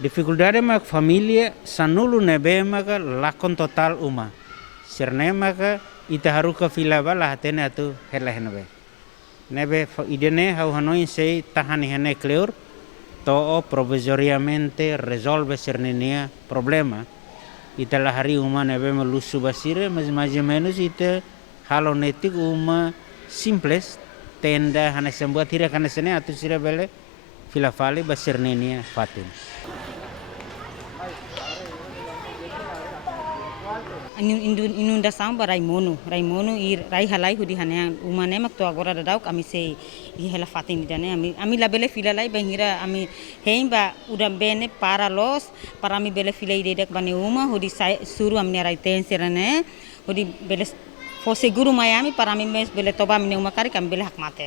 Dificuldade mak família sanulu nebe maka lakon total uma. Serne maka ita haruka filaba lah tene atu Hela nebe. Nebe idene hau hanoi sei tahani hene kleur to provisoriamente resolve sernenia problema. Ita lahari uma nebe melusu basire mas mais ou menos ita halo netik uma simples tenda hana sembuat hira kana sene atu sira bele filafale basernenia fatin. Inundasaun ba Raimono i rai halai hudi hane umane mak to agora dadau kami se i hela fatin dane ami la bele fila lai bangira ami heimba udah bene para los para ami bele fila ide bane uma hudi suru amne rai tenserane hudi bele fo seguru mayami para ami bele toba amne uma kari kami bele hak mate.